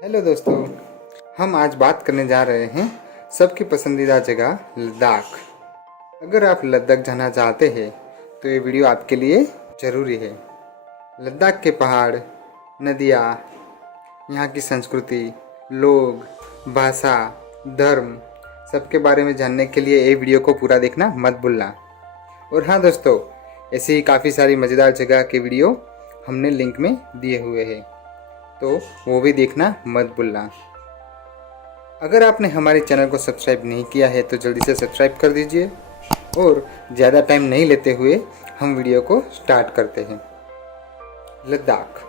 Hello दोस्तों, हम आज बात करने जा रहे हैं सबकी पसंदीदा जगह लद्दाख। अगर आप लद्दाख जाना चाहते हैं तो ये वीडियो आपके लिए ज़रूरी है। लद्दाख के पहाड़, नदियाँ, यहाँ की संस्कृति, लोग, भाषा, धर्म सबके बारे में जानने के लिए ये वीडियो को पूरा देखना मत भूलना। और हाँ दोस्तों, ऐसी ही काफ़ी सारी मज़ेदार जगह के वीडियो हमने लिंक में दिए हुए हैं, तो वो भी देखना मत भूलना। अगर आपने हमारे चैनल को सब्सक्राइब नहीं किया है तो जल्दी से सब्सक्राइब कर दीजिए और ज़्यादा टाइम नहीं लेते हुए हम वीडियो को स्टार्ट करते हैं। लद्दाख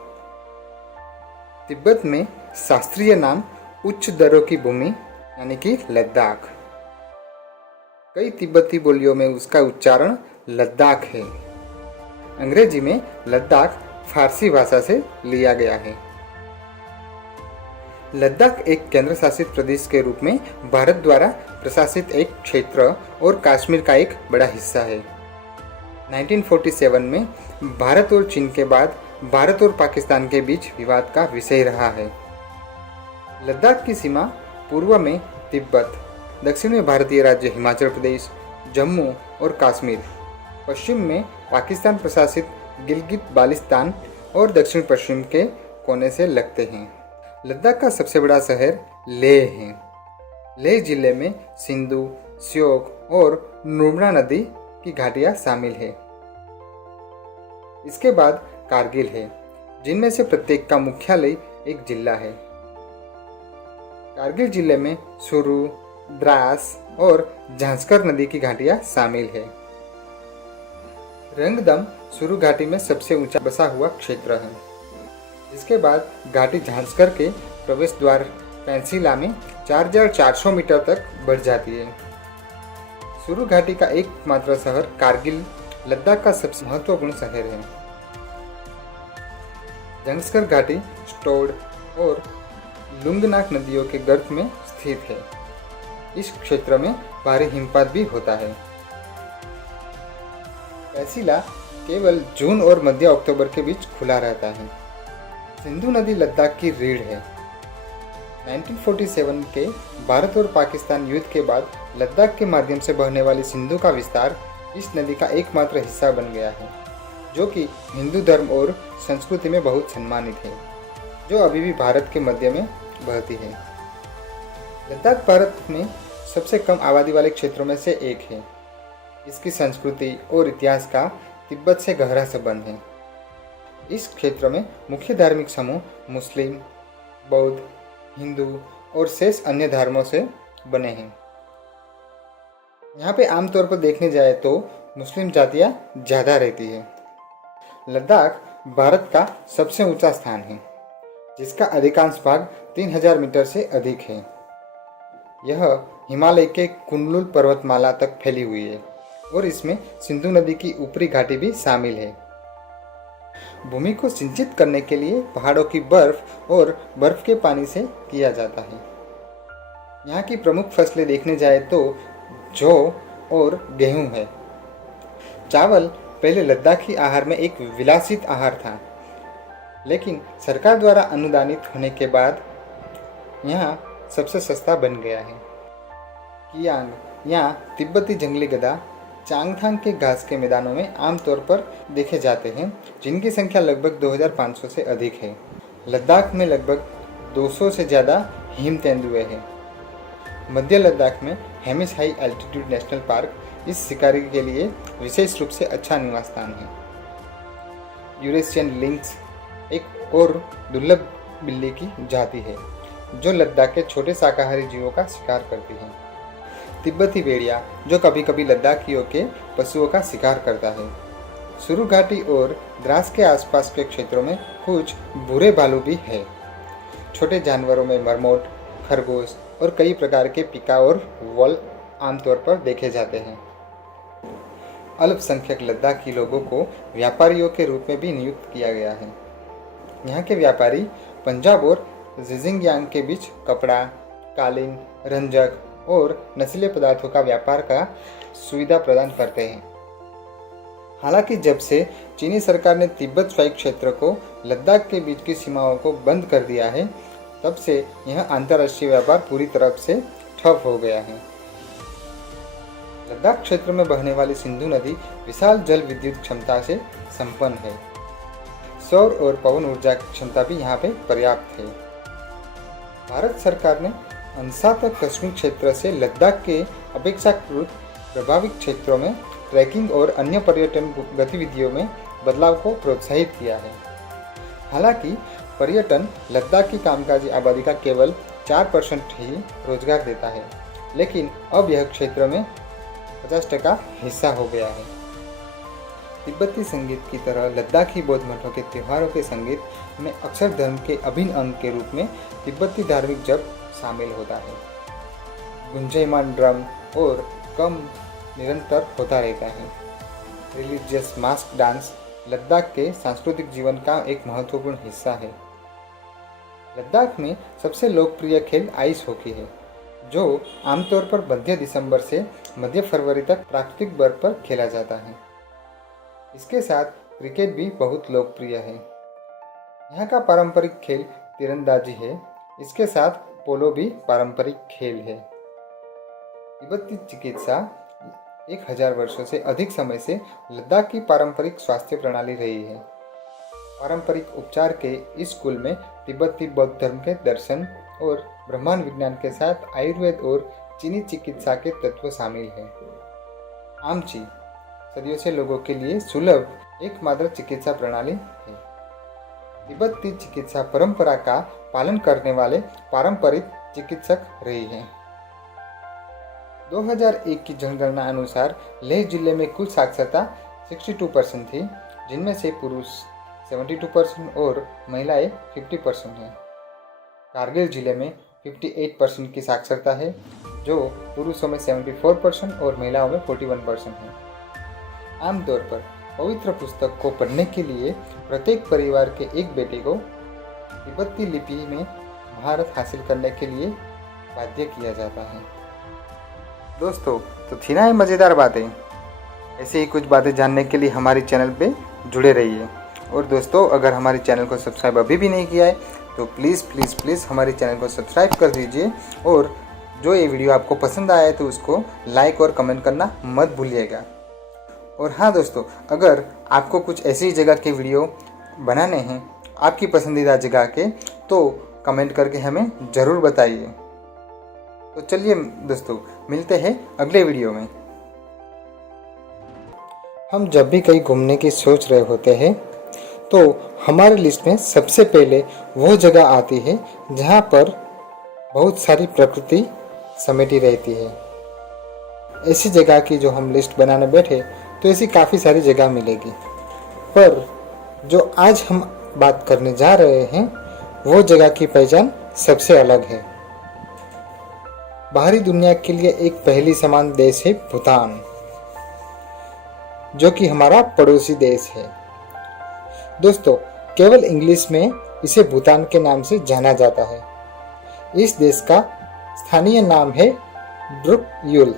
तिब्बत में शास्त्रीय नाम उच्च दरों की भूमि यानी कि लद्दाख। कई तिब्बती बोलियों में उसका उच्चारण लद्दाख है। अंग्रेजी में लद्दाख फारसी भाषा से लिया गया है। लद्दाख एक केंद्र शासित प्रदेश के रूप में भारत द्वारा प्रशासित एक क्षेत्र और कश्मीर का एक बड़ा हिस्सा है। 1947 में भारत और चीन के बाद भारत और पाकिस्तान के बीच विवाद का विषय रहा है। लद्दाख की सीमा पूर्व में तिब्बत, दक्षिण में भारतीय राज्य हिमाचल प्रदेश, जम्मू और कश्मीर, पश्चिम में पाकिस्तान प्रशासित गिलगित बाल्टिस्तान और दक्षिण पश्चिम के कोने से लगते हैं। लद्दाख का सबसे बड़ा शहर लेह है। लेह जिले में सिंधु, श्योक और नुब्रा नदी की घाटियां शामिल है। इसके बाद कारगिल है, जिनमें से प्रत्येक का मुख्यालय एक जिला है। कारगिल जिले में सुरु, द्रास और झांसकर नदी की घाटियां शामिल है। रंगदम सुरु घाटी में सबसे ऊंचा बसा हुआ क्षेत्र है। इसके बाद घाटी झांसकर के प्रवेश द्वार पेंसिला में 4400 मीटर तक बढ़ जाती है। सुरु घाटी का एकमात्र शहर कारगिल लद्दाख का सबसे महत्वपूर्ण शहर है। झांसकर घाटी स्टोड और लुंगनाक नदियों के गर्त में स्थित है। इस क्षेत्र में भारी हिमपात भी होता है। पेंसिला केवल जून और मध्य अक्टूबर के बीच खुला रहता है। सिंधु नदी लद्दाख की रीढ़ है। 1947 के भारत और पाकिस्तान युद्ध के बाद लद्दाख के माध्यम से बहने वाली सिंधु का विस्तार इस नदी का एकमात्र हिस्सा बन गया है, जो कि हिंदू धर्म और संस्कृति में बहुत सम्मानित है, जो अभी भी भारत के मध्य में बहती है। लद्दाख भारत में सबसे कम आबादी वाले क्षेत्रों में से एक है। इसकी संस्कृति और इतिहास का तिब्बत से गहरा संबंध है। इस क्षेत्र में मुख्य धार्मिक समूह मुस्लिम, बौद्ध, हिंदू और शेष अन्य धर्मों से बने हैं। यहाँ पे आमतौर पर देखने जाए तो मुस्लिम जातियाँ ज़्यादा रहती है। लद्दाख भारत का सबसे ऊंचा स्थान है, जिसका अधिकांश भाग 3000 मीटर से अधिक है। यह हिमालय के कुनलुन पर्वतमाला तक फैली हुई है और इसमें सिंधु नदी की ऊपरी घाटी भी शामिल है। भूमि को सिंचित करने के लिए पहाड़ों की बर्फ और बर्फ के पानी से किया जाता है। यहाँ की प्रमुख फसलें देखने जाए तो जौ और गेहूं है। चावल पहले लद्दाखी आहार में एक विलासित आहार था, लेकिन सरकार द्वारा अनुदानित होने के बाद यहाँ सबसे सस्ता बन गया है। कियांग यहाँ तिब्बती जंगली गधा चांगथांग के घास के मैदानों में आमतौर पर देखे जाते हैं, जिनकी संख्या लगभग 2500 से अधिक है। लद्दाख में लगभग 200 से ज़्यादा हिम तेंदुए हैं। मध्य लद्दाख में Hemis high altitude national park इस शिकारी के लिए विशेष रूप से अच्छा निवास स्थान है। यूरेशियन लिंक्स एक और दुर्लभ बिल्ली की जाति है, जो लद्दाख के छोटे शाकाहारी जीवों का शिकार करती है। तिब्बती भेड़िया, जो कभी कभी लद्दाखियों के पशुओं का शिकार करता है। सुरु घाटी और द्रास के आसपास के क्षेत्रों में कुछ भूरे भालू भी है। छोटे जानवरों में मरमोट, खरगोश और कई प्रकार के पिका और वॉल आमतौर पर देखे जाते हैं। अल्पसंख्यक लद्दाखी लोगों को व्यापारियों के रूप में भी नियुक्त किया गया है। यहाँ के व्यापारी पंजाब और जिंजियांग के बीच कपड़ा, कालीन, रंजक और नशीले पदार्थों का व्यापार का सुविधा प्रदान करते हैं। हालांकि जब से चीनी सरकार ने तिब्बत स्वायत्त क्षेत्र को लद्दाख के बीच की सीमाओं को बंद कर दिया है, तब से यह अंतर्राष्ट्रीय व्यापार पूरी तरह से ठप हो गया है। लद्दाख क्षेत्र में बहने वाली सिंधु नदी विशाल जल विद्युत क्षमता से संपन्न है। सौर और पवन ऊर्जा की क्षमता भी यहाँ पे पर्याप्त है। भारत सरकार ने अंशातक कश्मीर क्षेत्र से लद्दाख के अपेक्षाकृत प्रभावित क्षेत्रों में ट्रैकिंग और अन्य पर्यटन गतिविधियों में बदलाव को प्रोत्साहित किया है। हालांकि पर्यटन लद्दाख की कामकाजी आबादी का केवल 4% ही रोजगार देता है, लेकिन अब यह क्षेत्र में 50% हिस्सा हो गया है। तिब्बती संगीत की तरह लद्दाखी बौद्ध मठों के त्योहारों के संगीत में अक्षर धर्म के अभिन्न अंग के रूप में तिब्बती धार्मिक जप शामिल होता है। गुंजायमान ड्रम और कम निरंतर होता रहता है। रिलीजियस मास्क डांस लद्दाख के सांस्कृतिक जीवन का एक महत्वपूर्ण हिस्सा है। लद्दाख में सबसे लोकप्रिय खेल आइस हॉकी है, जो आमतौर पर मध्य दिसंबर से मध्य फरवरी तक प्राकृतिक बर्फ पर खेला जाता है। इसके साथ क्रिकेट भी बहुत लोकप्रिय है। यहाँ का पारंपरिक खेल तीरंदाजी है। इसके साथ पोलो भी पारंपरिक खेल है। तिब्बती चिकित्सा 1000 वर्षों से अधिक समय से लद्दाख की पारंपरिक स्वास्थ्य प्रणाली रही है। पारंपरिक उपचार के इस स्कूल में तिब्बती बौद्ध धर्म के दर्शन और ब्रह्मांड विज्ञान के साथ आयुर्वेद और चीनी चिकित्सा के तत्व शामिल हैं। आमची सदियों से लोगों के लिए सुलभ एकमात्र चिकित्सा प्रणाली है। तिब्बती चिकित्सा परंपरा का पालन करने वाले पारंपरिक चिकित्सक रहे हैं। 2001 की जनगणना अनुसार लेह जिले में कुल साक्षरता 62% थी, जिनमें से पुरुष 72% और महिलाएं 50% हैं। कारगिल जिले में 58% की साक्षरता है, जो पुरुषों में 74% और महिलाओं में 41% है। आमतौर पर पवित्र पुस्तक को पढ़ने के लिए प्रत्येक परिवार के एक बेटे को तिब्बती लिपि में महारत हासिल करने के लिए बाध्य किया जाता है। दोस्तों, तो थी ना ये मज़ेदार बातें। ऐसे ही कुछ बातें जानने के लिए हमारे चैनल पे जुड़े रहिए। और दोस्तों, अगर हमारे चैनल को सब्सक्राइब अभी भी नहीं किया है तो प्लीज़ हमारे चैनल को सब्सक्राइब कर दीजिए। और जो ये वीडियो आपको पसंद आया है तो उसको लाइक और कमेंट करना मत भूलिएगा। और हाँ दोस्तों, अगर आपको कुछ ऐसी जगह के वीडियो बनाने हैं, आपकी पसंदीदा जगह के, तो कमेंट करके हमें ज़रूर बताइए। तो चलिए दोस्तों, मिलते हैं अगले वीडियो में। हम जब भी कहीं घूमने की सोच रहे होते हैं तो हमारे लिस्ट में सबसे पहले वो जगह आती है जहाँ पर बहुत सारी प्रकृति समेटी रहती है। ऐसी जगह की जो हम लिस्ट बनाने बैठे तो ऐसी काफ़ी सारी जगह मिलेगी, पर जो आज हम बात करने जा रहे हैं वो जगह की पहचान सबसे अलग है। बाहरी दुनिया के लिए एक पहली समान देश है भूटान, जो कि हमारा पड़ोसी देश है। दोस्तों, केवल इंग्लिश में इसे भूटान के नाम से जाना जाता है। इस देश का स्थानीय नाम है ड्रुक यूल,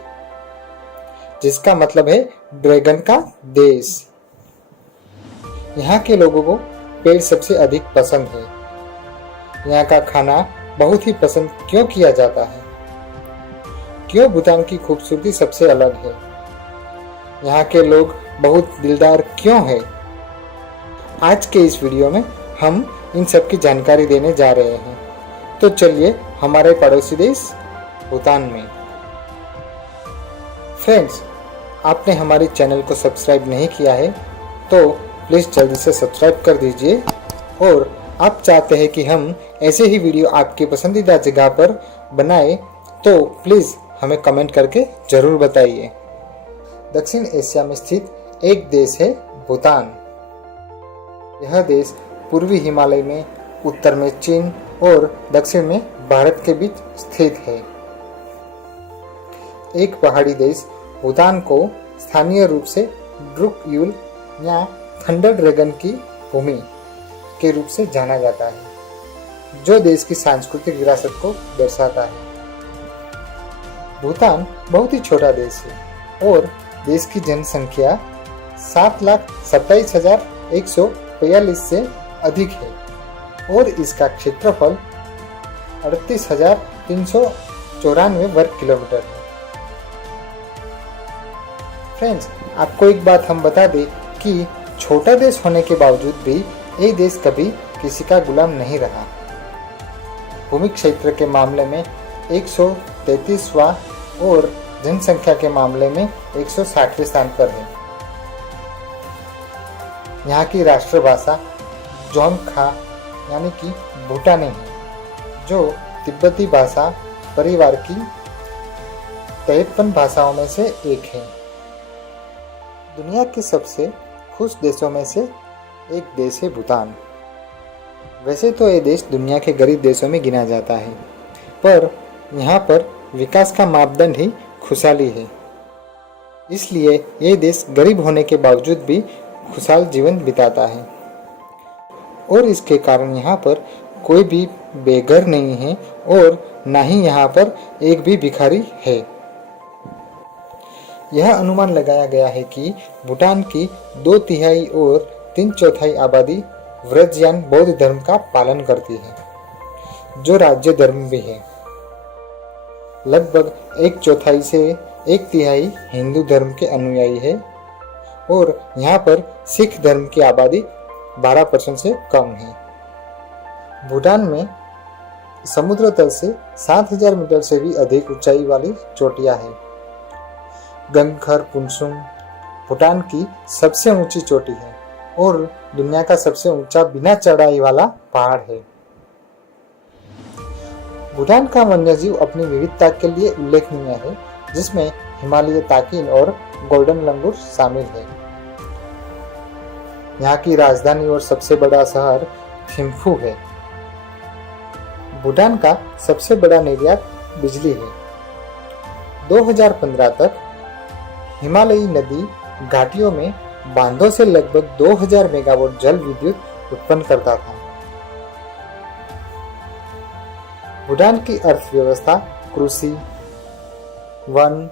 जिसका मतलब है ड्रैगन का देश। यहाँ के लोगों को पेड़ सबसे अधिक पसंद है। यहाँ का खाना बहुत ही पसंद क्यों किया जाता है? क्यों भूटान की खूबसूरती सबसे अलग है? यहाँ के लोग बहुत दिलदार क्यों है? आज के इस वीडियो में हम इन सब की जानकारी देने जा रहे हैं। तो चलिए हमारे पड़ोसी देश भूटान में। फ्रेंड्स, आपने हमारे चैनल को सब्सक्राइब नहीं किया है तो प्लीज़ जल्दी से सब्सक्राइब कर दीजिए। और आप चाहते हैं कि हम ऐसे ही वीडियो आपकी पसंदीदा जगह पर बनाएं तो प्लीज़ हमें कमेंट करके ज़रूर बताइए। दक्षिण एशिया में स्थित एक देश है भूटान। यह देश पूर्वी हिमालय में, उत्तर में चीन और दक्षिण में भारत के बीच स्थित है। एक पहाड़ी देश भूटान को स्थानीय रूप से ड्रुक यूल या थंडर ड्रैगन की भूमि के रूप से जाना जाता है, जो देश की सांस्कृतिक विरासत को दर्शाता है। भूटान बहुत ही छोटा देश है और देश की जनसंख्या 7,27,142 से अधिक है और इसका क्षेत्रफल 38,394 वर्ग किलोमीटर है। फ्रेंड्स, आपको एक बात हम बता दें कि छोटा देश होने के बावजूद भी ये देश कभी किसी का गुलाम नहीं रहा। भूमि क्षेत्र के मामले में 133वां और जनसंख्या के मामले में 160वें स्थान पर है। यहाँ की राष्ट्रभाषा जोंगखा यानी कि भूटानी है, जो तिब्बती भाषा परिवार की 53 भाषाओं में से एक है। दुनिया के सबसे खुश देशों में से एक देश है भूटान। वैसे तो ये देश दुनिया के गरीब देशों में गिना जाता है, पर यहाँ पर विकास का मापदंड ही खुशहाली है। इसलिए ये देश गरीब होने के बावजूद भी खुशहाल जीवन बिताता है और इसके कारण यहाँ पर कोई भी बेघर नहीं है और ना ही यहाँ पर एक भी भिखारी है। यह अनुमान लगाया गया है कि भूटान की 2/3 और 3/4 आबादी व्रजयान बौद्ध धर्म का पालन करती है, जो राज्य धर्म भी है। लगभग 1/4 से 1/3 हिंदू धर्म के अनुयायी है और यहाँ पर सिख धर्म की आबादी 12% से कम है। भूटान में समुद्र तल से 7,000 मीटर से भी अधिक ऊंचाई वाली चोटियां हैं। गंगखर पुनसुम भूटान की सबसे ऊंची चोटी है और दुनिया का सबसे ऊंचा बिना चढ़ाई वाला पहाड़ है। भूटान का वन्यजीव अपनी विविधता के लिए उल्लेखनीय है, जिसमें हिमालय ताकिन और गोल्डन लंगूर शामिल है। यहाँ की राजधानी और सबसे बड़ा शहर थिम्फू है। भूटान का सबसे बड़ा निर्यात बिजली है। 2015 तक हिमालयी नदी घाटियों में बांधों से लगभग 2000 मेगावाट जल विद्युत उत्पन्न करता था। भूटान की अर्थव्यवस्था कृषि, वन,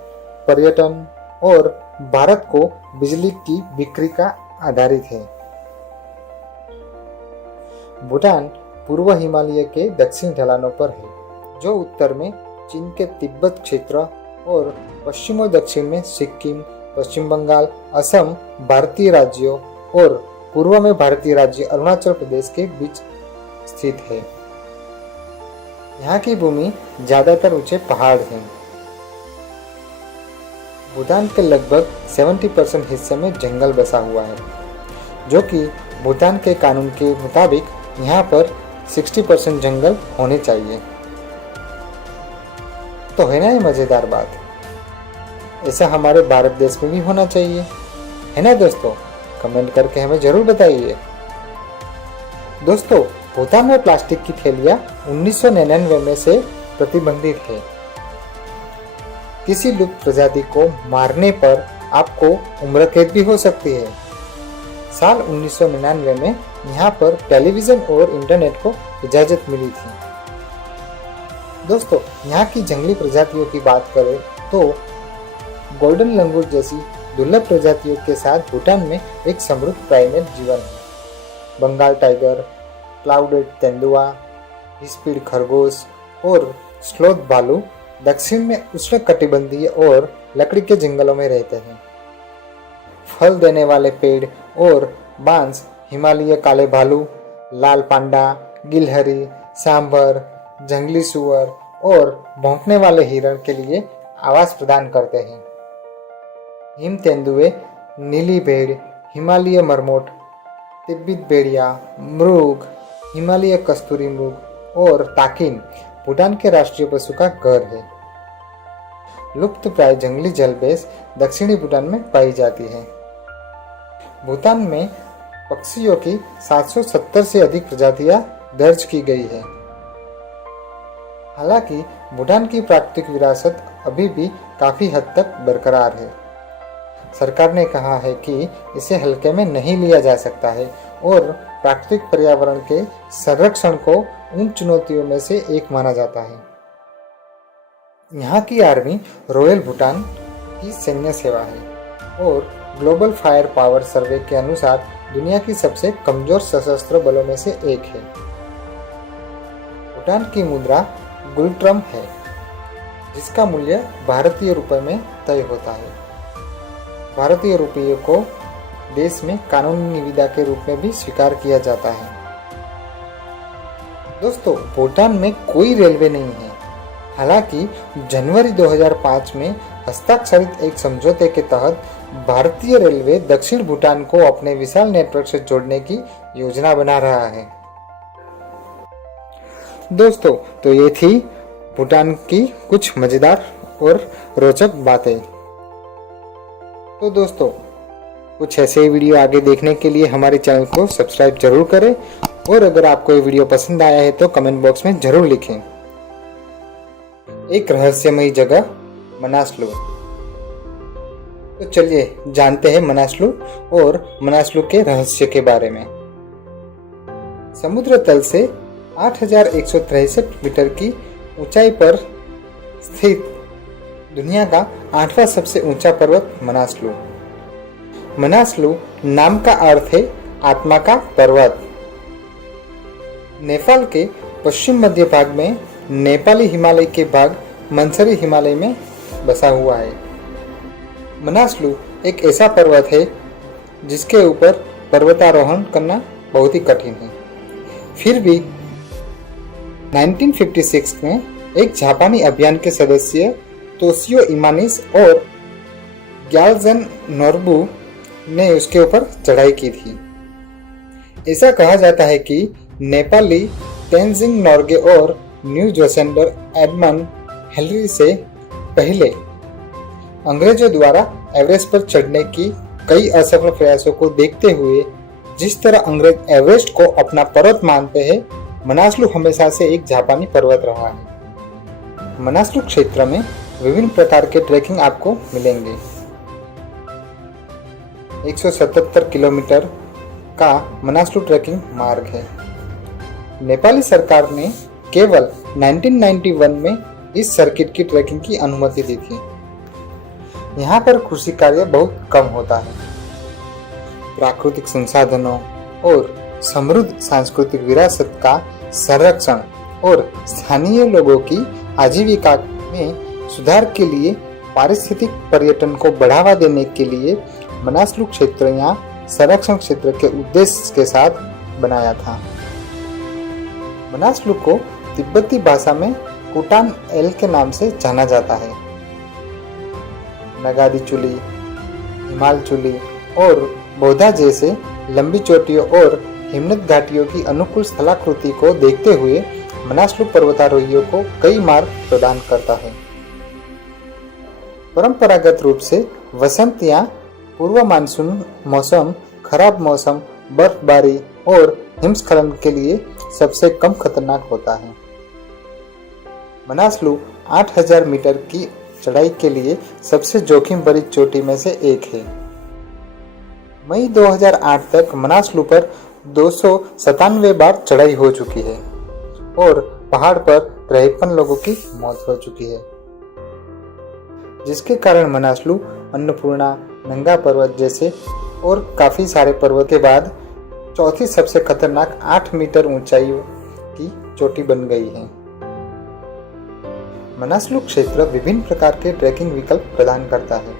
पर्यटन और भारत को बिजली की बिक्री का आधारित है। भूटान पूर्व हिमालय के दक्षिण ढलानों पर है, जो उत्तर में चीन के तिब्बत क्षेत्र और पश्चिम और दक्षिण में सिक्किम, पश्चिम बंगाल, असम भारतीय राज्यों और पूर्व में भारतीय राज्य अरुणाचल प्रदेश के बीच स्थित है। यहाँ की भूमि ज्यादातर ऊंचे पहाड़ हैं। भूटान के लगभग 70% हिस्से में जंगल बसा हुआ है, जो कि भूटान के कानून के मुताबिक यहाँ पर 60% जंगल होने चाहिए। तो है ना ये मजेदार बात। ऐसा हमारे भारत देश में भी होना चाहिए, है ना दोस्तों? कमेंट करके हमें जरूर बताइए। दोस्तों, भूटान में प्लास्टिक की थैलियां 1999 में से प्रतिबंधित है। किसी लुप्त प्रजाति को मारने पर आपको उम्र कैद भी हो सकती है। साल 1999 में यहाँ पर टेलीविजन और इंटरनेट को इजाजत मिली थी। दोस्तों, यहाँ की जंगली प्रजातियों की बात करें तो गोल्डन लंगूर जैसी दुर्लभ प्रजातियों के साथ भूटान में एक समृद्ध प्राइमेट जीवन है। बंगाल टाइगर, क्लाउडेड तेंदुआ, स्पीड खरगोश और स्लोथ भालू दक्षिण में उष्णकटिबंधीय और लकड़ी के जंगलों में रहते हैं। फल देने वाले पेड़ और बांस हिमालय काले भालू, लाल पांडा, गिलहरी, सांभर, जंगली सुअर और भौंकने वाले हिरण के लिए आवास प्रदान करते हैं। हिम तेंदुए, नीली भेड़, हिमालय मरमोट, तिब्बत भेड़िया, मृग, हिमालय कस्तूरी मृग और ताकिन भूटान के राष्ट्रीय पशु का घर है। लुप्त प्राय जंगली जलबेस दक्षिणी भूटान में पाई जाती है। भूटान में पक्षियों की 770 से अधिक प्रजातियां दर्ज की गई है। हालांकि भूटान की प्राकृतिक विरासत अभी भी काफी हद तक बरकरार है। सरकार ने कहा है कि इसे हल्के में नहीं लिया जा सकता है और प्राकृतिक पर्यावरण के संरक्षण को उन चुनौतियों में से एक माना जाता है। यहाँ की आर्मी रॉयल भूटान की सैन्य सेवा है और ग्लोबल फायर पावर सर्वे के अनुसार दुनिया की सबसे कमजोर सशस्त्र बलों में से एक है। भूटान की मुद्रा गुलट्रम है, जिसका मूल्य भारतीय रुपये में तय होता है। भारतीय रुपये को देश में कानूनी निविदा के रूप में भी स्वीकार किया जाता है। दोस्तों, भूटान में कोई रेलवे नहीं है। हालांकि जनवरी 2005 में हस्ताक्षरित एक समझौते के तहत भारतीय रेलवे दक्षिण भूटान को अपने विशाल नेटवर्क से जोड़ने की योजना बना रहा है। दोस्तों, तो ये थी भूटान की कुछ मजेदार और रोचक बातें। तो दोस्तों, कुछ ऐसे वीडियो आगे देखने के लिए हमारे चैनल को सब्सक्राइब जरूर करें और अगर आपको ये वीडियो पसंद आया है तो कमेंट बॉक्स में जरूर लिखें। एक रहस्यमयी जगह मनासलु। तो चलिए जानते हैं मनासलु और मनासलु के रहस्य के बारे में। समुद्र तल से 8,163 मीटर की ऊंचाई पर स्थित दुनिया का 8वां सबसे ऊंचा पर्वत मनासलु। मनासलु नाम का अर्थ है आत्मा का पर्वत। नेपाल के पश्चिम मध्य भाग में नेपाली हिमालय के भाग मंसरी हिमालय में बसा हुआ है। मनासलु एक ऐसा पर्वत है जिसके ऊपर पर्वतारोहण करना बहुत ही कठिन है। फिर भी 1956 में एक जापानी अभियान के सदस्य तोशियो इमानिस और ग्याल्जन नोरबू ने उसके ऊपर चढ़ाई की थी। ऐसा कहा जाता है कि नेपाली तेंजिंग नोर्गे और न्यू जोसेंडर एडमंड हेनरी से पहले अंग्रेजों द्वारा एवरेस्ट पर चढ़ने की कई असफल प्रयासों को देखते हुए जिस तरह अंग्रेज एवरेस्ट को अपना पर्वत मानते हैं, मनासलु हमेशा से एक जापानी पर्वत रहा है। मनासलु क्षेत्र में विभिन्न प्रकार के ट्रैकिंग आपको मिलेंगे। 177 किलोमीटर का मनासलु ट्रैकिंग मार्ग है। नेपाली सरकार ने केवल 1991 में इस सर्किट की ट्रैकिंग की अनुमति दी थी। यहाँ पर कृषि कार्य बहुत कम होता है। प्राकृतिक संसाधनों और समृद्ध सांस्कृतिक विरासत का संरक्षण और स्थानीय लोगों की आजीविका में सुधार के लिए पारिस्थितिक पर्यटन को बढ़ावा देने के लिए मनासलु क्षेत्र यहाँ संरक्षण क्षेत्र के उद्देश्य के साथ बनाया था। मनासलु को तिब्बती भाषा में कुटान एल के नाम से जाना जाता है। नगादी चुली, हिमाल चुली और बोधा जैसे लंबी चोटियों और हिमनद घाटियों की अनुकूल स्थलाकृति को देखते हुए मनासलु पर्वतारोहियों को कई मार्ग प्रदान करता है। परंपरागत रूप से वसंत या पूर्व मानसून मौसम खराब मौसम, बर्फबारी और हिमस्खलन के लिए सबसे कम खतरनाक होता है। मनासलु 8,000 मीटर की चढ़ाई के लिए सबसे जोखिम भरी चोटी में से एक है। मई 2008 तक मनासलु पर 297 बार चढ़ाई हो चुकी है और पहाड़ पर 53 लोगों की मौत हो चुकी है, जिसके कारण मनासलु अन्नपूर्णा, नंगा पर्वत जैसे और काफी सारे पर्वत के बाद चौथी सबसे खतरनाक 8 मीटर ऊंचाई की चोटी बन गई है। मनासलु क्षेत्र विभिन्न प्रकार के ट्रैकिंग विकल्प प्रदान करता है।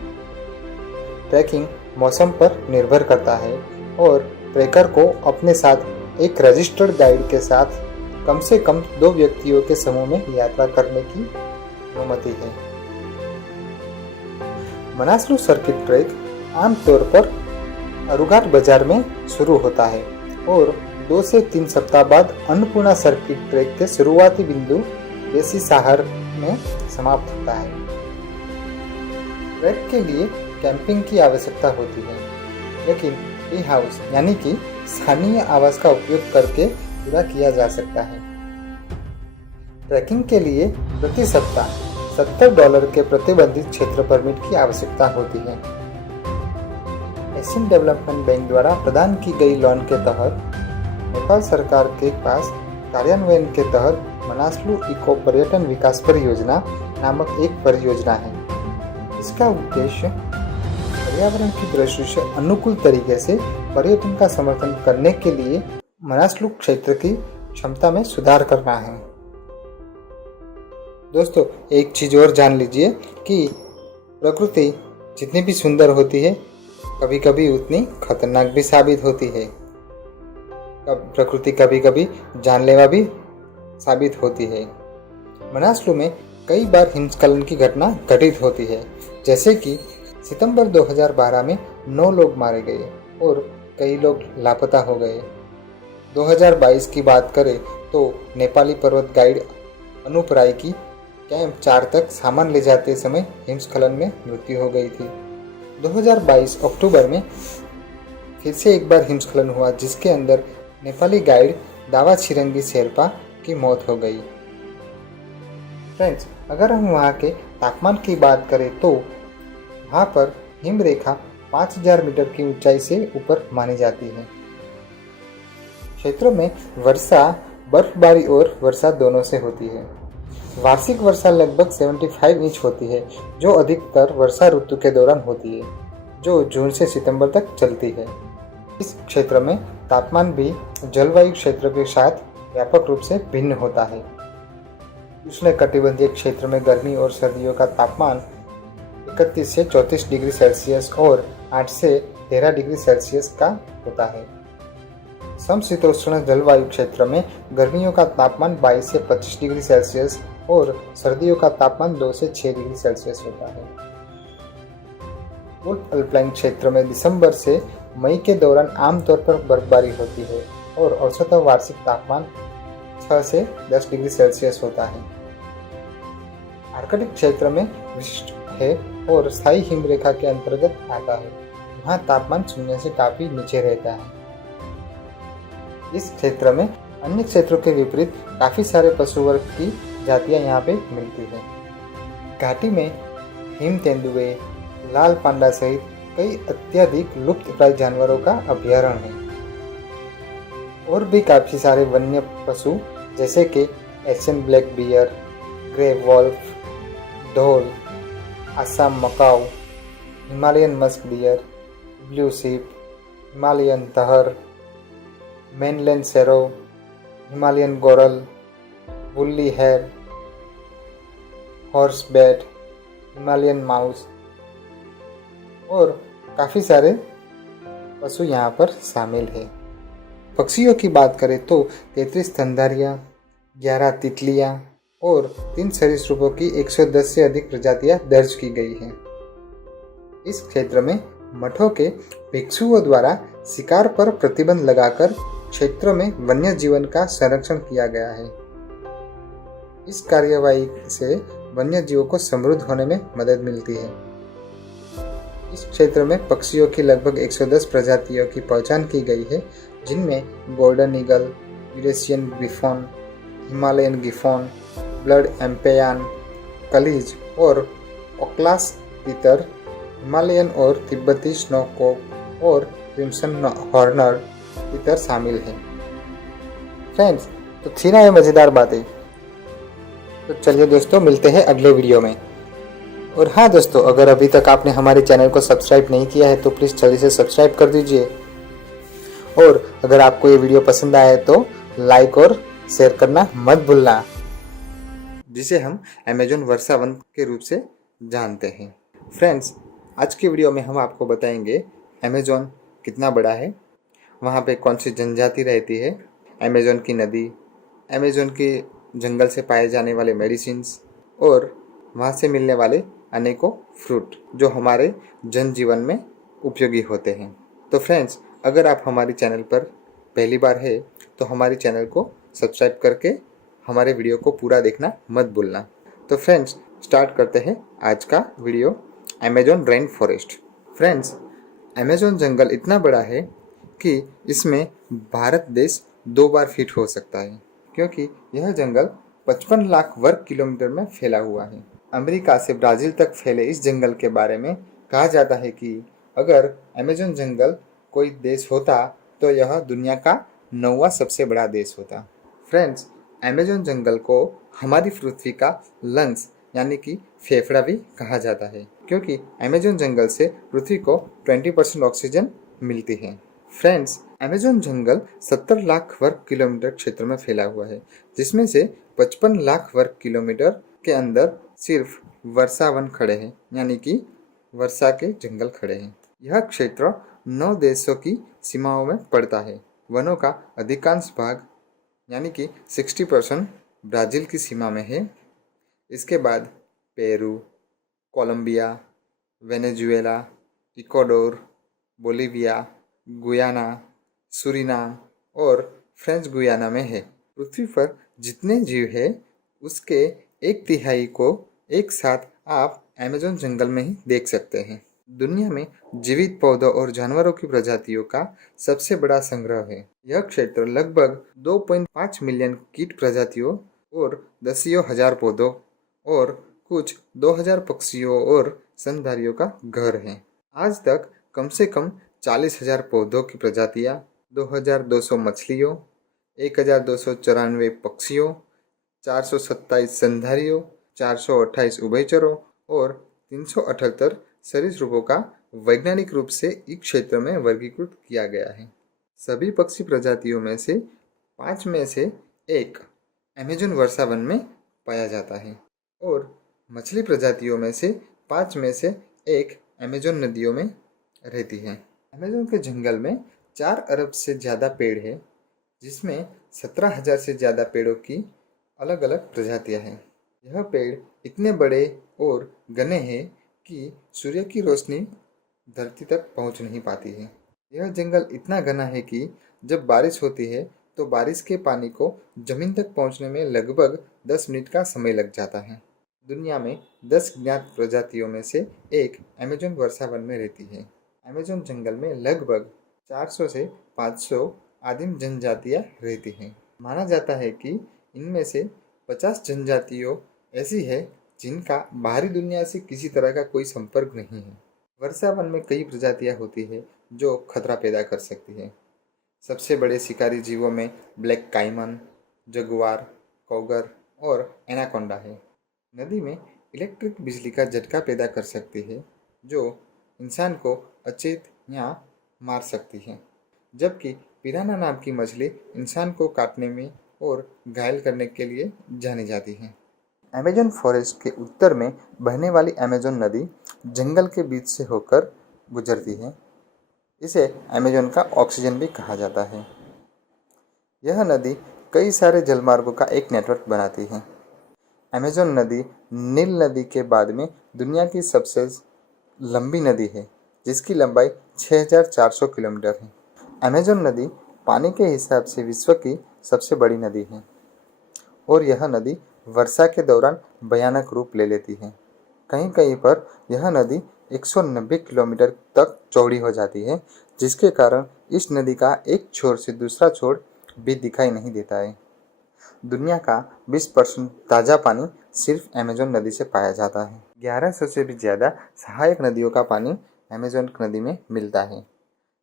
ट्रैकिंग मौसम पर निर्भर करता है और ट्रैकर को अपने साथ एक रजिस्टर्ड गाइड के साथ कम से कम 2 व्यक्तियों के समूह में यात्रा करने की अनुमति है। मनासलु सर्किट ट्रैक आमतौर पर अरुघाट बाजार में शुरू होता है और 2 से 3 सप्ताह बाद अन्नपूर्णा सर्किट ट्रैक के शुरुआती बिंदु बेसी साहर में समाप्त होता है। ट्रैक के लिए कैंपिंग की आवश्यकता होती है, लेकिन टी हाउस यानी कि स्थानीय आवास का उपयोग करके पूरा किया जा सकता है। ट्रैकिंग के लिए प्रति सप्ताह $70 के प्रतिबंधित क्षेत्र परमिट की आवश्यकता होती है। एशियन डेवलपमेंट बैंक द्वारा प्रदान की गई लोन के तहत नेपाल सरकार के पास कार्यान्वयन के तहत मनासलु इको पर्यटन विकास परियोजना नामक एक परियोजना है। इसका उद्देश्य पर्यावरण की दृष्टि से अनुकूल तरीके से पर्यटन का समर्थन करने के लिए मनासलु क्षेत्र की क्षमता में सुधार करना है। दोस्तों, एक चीज़ और जान लीजिए कि प्रकृति जितनी भी सुंदर होती है, कभी कभी उतनी खतरनाक भी साबित होती है। प्रकृति कभी कभी जानलेवा भी साबित होती है। मनासलू में कई बार हिमस्खलन की घटना घटित होती है, जैसे कि सितंबर 2012 में 9 लोग मारे गए और कई लोग लापता हो गए। 2022 की बात करें तो नेपाली पर्वत गाइड अनूप राय की कैंप 4 तक सामान ले जाते समय हिमस्खलन में मृत्यु हो गई थी। 2022 अक्टूबर में फिर से एक बार हिमस्खलन हुआ, जिसके अंदर नेपाली गाइड दावा छिरंगी शेरपा की मौत हो गई। फ्रेंड्स, अगर हम वहाँ के तापमान की बात करें तो वहाँ पर हिम रेखा 5000 मीटर की ऊंचाई से ऊपर मानी जाती है। क्षेत्रों में वर्षा, बर्फबारी और वर्षा दोनों से होती है। वार्षिक वर्षा लगभग 75 इंच होती है, जो अधिकतर वर्षा ऋतु के दौरान होती है, जो जून से सितंबर तक चलती है। इस क्षेत्र में तापमान भी जलवायु क्षेत्र के साथ व्यापक रूप से भिन्न होता है। उष्णकटिबंधीय क्षेत्र में गर्मी और सर्दियों का तापमान 31 से 34 डिग्री सेल्सियस और 8 से 13 डिग्री सेल्सियस का होता है। समशीतोष्ण जलवायु क्षेत्र में गर्मियों का तापमान 22 से 25 डिग्री सेल्सियस और सर्दियों का तापमान 2 से 6 डिग्री सेल्सियस होता है। उल्ट अल्पाइन क्षेत्र में दिसंबर से मई के दौरान आमतौर पर बर्फबारी होती है और औसत वार्षिक तापमान 6 से 10 डिग्री सेल्सियस होता है। आर्कटिक क्षेत्र में विशिष्ट है और स्थायी हिमरेखा के अंतर्गत आता है। यहाँ तापमान शून्य से काफी नीचे रहता है। इस क्षेत्र में अन्य क्षेत्रों के विपरीत काफी सारे पशु वर्ग की जातियां यहाँ पे मिलती हैं। घाटी में हिम तेंदुए, लाल पांडा सहित कई अत्यधिक लुप्तप्राय जानवरों का अभ्यारण्य है। और भी काफी सारे वन्य पशु जैसे कि Asian black bear, grey wolf, dhole, Assam macaque, Himalayan musk deer, blue sheep, Himalayan tahr, mainland serow, Himalayan goral, woolly hare, horse bat, Himalayan mouse और काफ़ी सारे पशु यहाँ पर शामिल है। पक्षियों की बात करें तो 33 स्तनधारियाँ, 11 तितलियाँ और 3 सरीसृपों की 110 से अधिक प्रजातियाँ दर्ज की गई हैं। इस क्षेत्र में मठों के भिक्षुओं द्वारा शिकार पर प्रतिबंध लगाकर क्षेत्रों में वन्य जीवन का संरक्षण किया गया है। इस कार्यवाही से वन्य जीवों को समृद्ध होने में मदद मिलती है। इस क्षेत्र में पक्षियों की लगभग 110 प्रजातियों की पहचान की गई है, जिनमें golden eagle, Eurasian griffon, Himalayan griffon, blood Impeyan, kalij और ओक्लास तीतर, हिमालयन और तिब्बती स्नोकॉक और क्रिम्सन हॉर्नर तीतर शामिल हैं। फ्रेंड्स, तो थी ना ये मज़ेदार बातें। तो चलिए दोस्तों, मिलते हैं अगले वीडियो में। और हाँ दोस्तों, अगर अभी तक आपने हमारे चैनल को सब्सक्राइब नहीं किया है तो प्लीज़ जल्दी से सब्सक्राइब कर दीजिए। और अगर आपको ये वीडियो पसंद आया है तो लाइक और शेयर करना मत भूलना, जिसे हम अमेजॉन वर्षावन के रूप से जानते हैं। फ्रेंड्स, आज की वीडियो में हम आपको बताएंगे अमेजॉन कितना बड़ा है, वहाँ पे कौन सी जनजाति रहती है, अमेजॉन की नदी, अमेजॉन के जंगल से पाए जाने वाले मेडिसिन्स और वहाँ से मिलने वाले अनेकों फ्रूट जो हमारे जनजीवन में उपयोगी होते हैं। तो फ्रेंड्स, अगर आप हमारे चैनल पर पहली बार है तो हमारे चैनल को सब्सक्राइब करके हमारे वीडियो को पूरा देखना मत भूलना। तो फ्रेंड्स, स्टार्ट करते हैं आज का video, Amazon rain forest. Friends, Amazon जंगल इतना बड़ा है कि इसमें भारत देश 2 बार फिट हो सकता है, क्योंकि यह जंगल 55 लाख वर्ग किलोमीटर में फैला हुआ है। अमेरिका से ब्राज़ील तक फैले इस जंगल के बारे में कहा जाता है कि अगर अमेजॉन जंगल कोई देश होता तो यह दुनिया का 9वां सबसे बड़ा देश होता। फ्रेंड्स, अमेजॉन जंगल को हमारी पृथ्वी का लंग्स यानी कि फेफड़ा भी कहा जाता है, क्योंकि अमेजॉन जंगल से पृथ्वी को 20% ऑक्सीजन मिलती है। फ्रेंड्स, अमेजॉन जंगल 70 लाख वर्ग किलोमीटर क्षेत्र में फैला हुआ है, जिसमें से 55 लाख वर्ग किलोमीटर के अंदर सिर्फ वर्षा वन खड़े हैं, यानी कि वर्षा के जंगल खड़े हैं। यह क्षेत्र 9 देशों की सीमाओं में पड़ता है। वनों का अधिकांश भाग यानी कि 60% ब्राज़ील की सीमा में है। इसके बाद Peru, Colombia, Venezuela, Ecuador, Bolivia, Guyana, Suriname और फ्रेंच गुयाना में है। पृथ्वी पर जितने जीव हैं उसके 1/3 को एक साथ आप अमेज़न जंगल में ही देख सकते हैं। दुनिया में जीवित पौधों और जानवरों की प्रजातियों का सबसे बड़ा संग्रह है। यह क्षेत्र लगभग 2.5 मिलियन कीट प्रजातियों और दसियों हजार पौधों और कुछ 2000 पक्षियों और स्तनधारियों का घर है। आज तक कम से कम 40,000 पौधों की प्रजातियां, 2200 मछलियों, 1294 पक्षियों, 427 स्तनधारियों, 428 उभयचरों और 378 सरीसृपों का वैज्ञानिक रूप से इस क्षेत्र में वर्गीकृत किया गया है। सभी पक्षी प्रजातियों में से 5 में से एक अमेज़न वर्षा वन में पाया जाता है और मछली प्रजातियों में से 5 में से एक अमेज़न नदियों में रहती है। अमेज़न के जंगल में 4 अरब से ज़्यादा पेड़ हैं, जिसमें 17,000 से ज़्यादा पेड़ों की अलग अलग प्रजातियां हैं। यह पेड़ इतने बड़े और घने हैं कि सूर्य की रोशनी धरती तक पहुंच नहीं पाती है। यह जंगल इतना घना है कि जब बारिश होती है तो बारिश के पानी को जमीन तक पहुंचने में लगभग 10 मिनट का समय लग जाता है। दुनिया में 10 ज्ञात प्रजातियों में से एक अमेज़न वर्षा वन में रहती है। अमेज़न जंगल में लगभग 400 से 500 आदिम जनजातियां रहती हैं। माना जाता है कि इनमें से 50 जनजातियों ऐसी है जिनका बाहरी दुनिया से किसी तरह का कोई संपर्क नहीं है। वर्षा वन में कई प्रजातियां होती है जो खतरा पैदा कर सकती है। सबसे बड़े शिकारी जीवों में ब्लैक काइमन, जगुआर, कौगर और एनाकोंडा है। नदी में इलेक्ट्रिक बिजली का झटका पैदा कर सकती है जो इंसान को अचेत या मार सकती है, जबकि पिराना नाम की मछली इंसान को काटने में और घायल करने के लिए जानी जाती है। अमेज़न फॉरेस्ट के उत्तर में बहने वाली अमेज़न नदी जंगल के बीच से होकर गुजरती है। इसे अमेज़न का ऑक्सीजन भी कहा जाता है। यह नदी कई सारे जलमार्गों का एक नेटवर्क बनाती है। अमेज़न नदी नील नदी के बाद में दुनिया की सबसे लंबी नदी है, जिसकी लंबाई 6,400 किलोमीटर है। अमेज़न नदी पानी के हिसाब से विश्व की सबसे बड़ी नदी है और यह नदी वर्षा के दौरान भयानक रूप ले लेती है। कहीं कहीं पर यह नदी 190 किलोमीटर तक चौड़ी हो जाती है, जिसके कारण इस नदी का एक छोर से दूसरा छोर भी दिखाई नहीं देता है। दुनिया का 20% ताज़ा पानी सिर्फ अमेज़न नदी से पाया जाता है। 1100 से भी ज़्यादा सहायक नदियों का पानी अमेज़न नदी में मिलता है,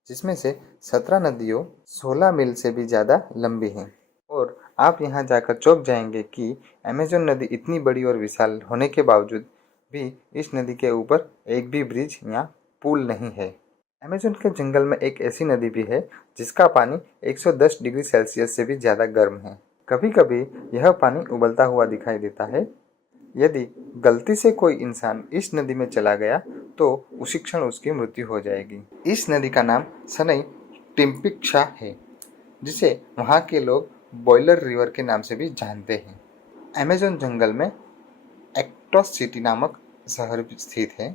जिसमें से 17 नदियों 16 मील से भी ज़्यादा लंबी हैं। और आप यहाँ जाकर चौंक जाएंगे कि अमेज़न नदी इतनी बड़ी और विशाल होने के बावजूद भी इस नदी के ऊपर एक भी ब्रिज या पुल नहीं है। अमेज़न के जंगल में एक ऐसी नदी भी है जिसका पानी 110 डिग्री सेल्सियस से भी ज़्यादा गर्म है। कभी कभी यह पानी उबलता हुआ दिखाई देता है। यदि गलती से कोई इंसान इस नदी में चला गया तो उसी क्षण उसकी मृत्यु हो जाएगी। इस नदी का नाम सनई टिम्पिक्शा है, जिसे वहाँ के लोग बॉयलर रिवर के नाम से भी जानते हैं। अमेज़न जंगल में एक्टोस सिटी नामक शहर स्थित है,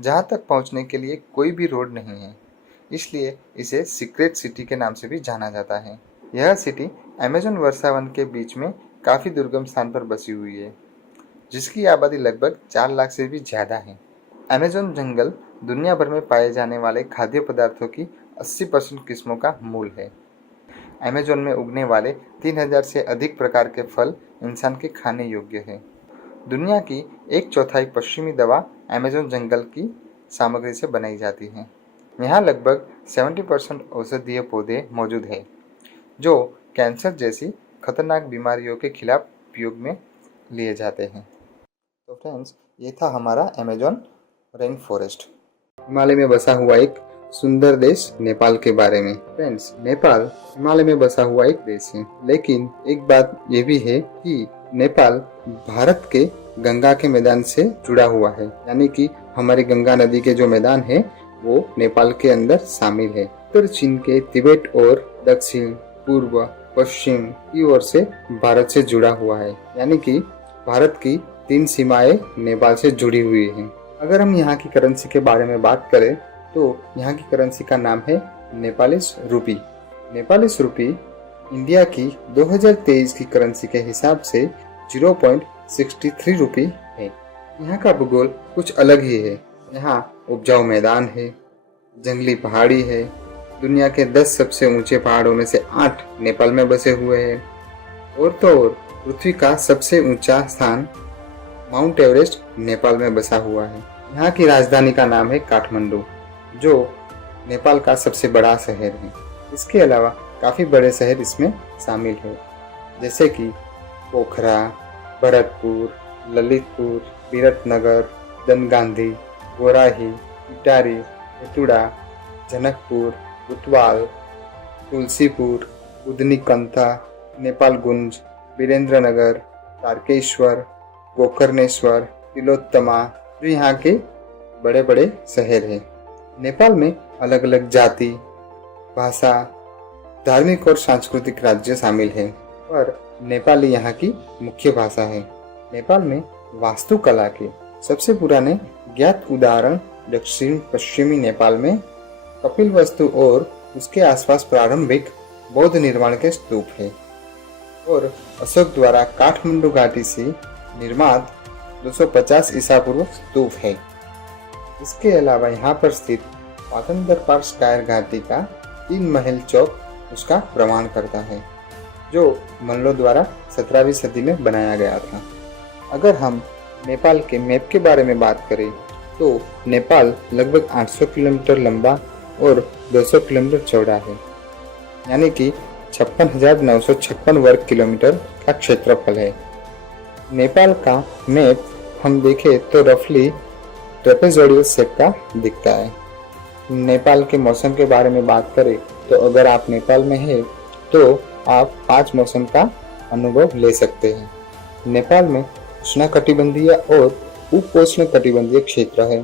जहाँ तक पहुँचने के लिए कोई भी रोड नहीं है, इसलिए इसे सीक्रेट सिटी के नाम से भी जाना जाता है। यह सिटी अमेज़न वर्षा वन के बीच में काफ़ी दुर्गम स्थान पर बसी हुई है, जिसकी आबादी लगभग 4 लाख से भी ज़्यादा है। अमेज़न जंगल दुनिया भर में पाए जाने वाले खाद्य पदार्थों की 80% किस्मों का मूल है। अमेज़न में उगने वाले 3000 से अधिक प्रकार के फल इंसान के खाने योग्य हैं। दुनिया की 1/4 पश्चिमी दवा अमेज़न जंगल की सामग्री से बनाई जाती है। यहाँ लगभग 70% औषधीय पौधे मौजूद हैं, जो कैंसर जैसी खतरनाक बीमारियों के खिलाफ उपयोग में लिए जाते हैं। तो फ्रेंड्स, ये था हमारा अमेज़न रेन फॉरेस्ट। हिमालय में बसा हुआ एक सुंदर देश नेपाल के बारे में। फ्रेंड्स, नेपाल हिमालय में बसा हुआ एक देश है, लेकिन एक बात ये भी है कि नेपाल भारत के गंगा के मैदान से जुड़ा हुआ है, यानी कि हमारी गंगा नदी के जो मैदान है वो नेपाल के अंदर शामिल है। उत्तर चीन के तिब्बत और दक्षिण पूर्व पश्चिम की ओर से भारत से जुड़ा हुआ है, यानी कि भारत की 3 सीमाएं नेपाल से जुड़ी हुई हैं। अगर हम यहाँ की करेंसी के बारे में बात करें तो यहाँ की करेंसी का नाम है नेपालिस रूपी। नेपालिस रूपी इंडिया की 2023 की करेंसी के हिसाब से 0.63 रुपी है। यहाँ का भूगोल कुछ अलग ही है। यहाँ उपजाऊ मैदान है, जंगली पहाड़ी है, दुनिया के 10 सबसे ऊंचे पहाड़ों में से 8 नेपाल में बसे हुए हैं। और तो और पृथ्वी का सबसे ऊंचा स्थान माउंट एवरेस्ट नेपाल में बसा हुआ है। यहाँ की राजधानी का नाम है काठमांडू, जो नेपाल का सबसे बड़ा शहर है। इसके अलावा काफ़ी बड़े शहर इसमें शामिल है, जैसे कि पोखरा, भरतपुर, ललितपुर, विराटनगर, दनगांधी, गोराही, इटारी, एतुडा, जनकपुर, बुटवाल, तुलसीपुर, उदनीकंथा, नेपालगुंज, वीरेंद्रनगर, तारकेश्वर, गोकर्णेश्वर, तिलोत्तमा, जो यहाँ के बड़े बड़े शहर हैं। नेपाल में अलग अलग जाति, भाषा, धार्मिक और सांस्कृतिक राज्य शामिल हैं, पर नेपाली यहाँ की मुख्य भाषा है। नेपाल में वास्तुकला के सबसे पुराने ज्ञात उदाहरण दक्षिण पश्चिमी नेपाल में कपिलवस्तु और उसके आसपास प्रारंभिक बौद्ध निर्माण के स्तूप है, और अशोक द्वारा काठमांडू घाटी से निर्मित 250 ईसा पूर्व स्तूप है। इसके अलावा यहाँ पर स्थित पाटन दरबार स्कायर घाटी का 3 महल चौक उसका प्रमाण करता है, जो मल्लों द्वारा 17वीं सदी में बनाया गया था। अगर हम नेपाल के मैप के बारे में बात करें तो नेपाल लगभग 800 किलोमीटर लंबा और 200 किलोमीटर चौड़ा है, यानी कि 56,956 वर्ग किलोमीटर का क्षेत्रफल है। नेपाल का मैप हम देखें तो रफली ट्रेपेजोइडल शेप का दिखता है। नेपाल के मौसम के बारे में बात करें तो अगर आप नेपाल में हैं तो आप 5 मौसम का अनुभव ले सकते हैं। नेपाल में उष्णकटिबंधीय और उपोष्णकटिबंधीय क्षेत्र है,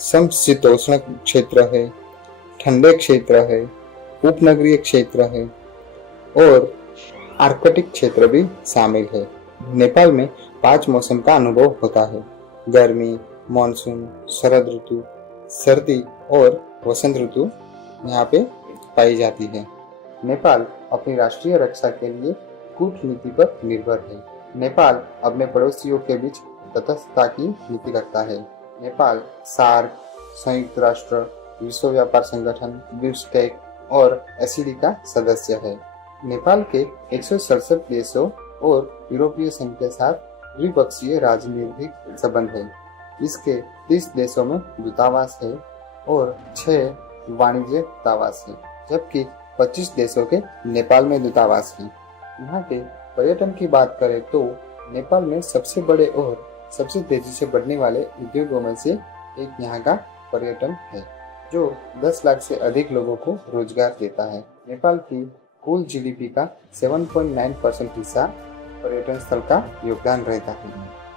समशीतोष्ण क्षेत्र है, ठंडे क्षेत्र है, उपनगरीय क्षेत्र है और आर्कटिक क्षेत्र भी शामिल है। नेपाल में 5 मौसम का अनुभव होता है: गर्मी, मानसून, शरद ऋतु, सर्दी और वसंत ऋतु यहाँ पे पाई जाती है। नेपाल अपनी राष्ट्रीय रक्षा के लिए कूटनीति पर निर्भर है। नेपाल अपने पड़ोसियों के बीच तटस्थता की नीति रखता है। नेपाल सार्क, संयुक्त राष्ट्र, विश्व व्यापार संगठन, बिम्स्टेक और एसीडी का सदस्य है। नेपाल के 167 देशों और यूरोपीय संघ के साथ द्विपक्षीय राजनीतिक संबंध है। इसके 30 देशों में दूतावास है और 6 वाणिज्य दूतावास है, जबकि 25 देशों के नेपाल में दूतावास है। यहाँ के पर्यटन की बात करें तो नेपाल में सबसे बड़े और सबसे तेजी से बढ़ने वाले उद्योगों में से एक यहाँ का पर्यटन है, जो 10 लाख से अधिक लोगों को रोजगार देता है। नेपाल की कुल जीडीपी का 7.9% हिस्सा पर्यटन स्थल का योगदान रहता है।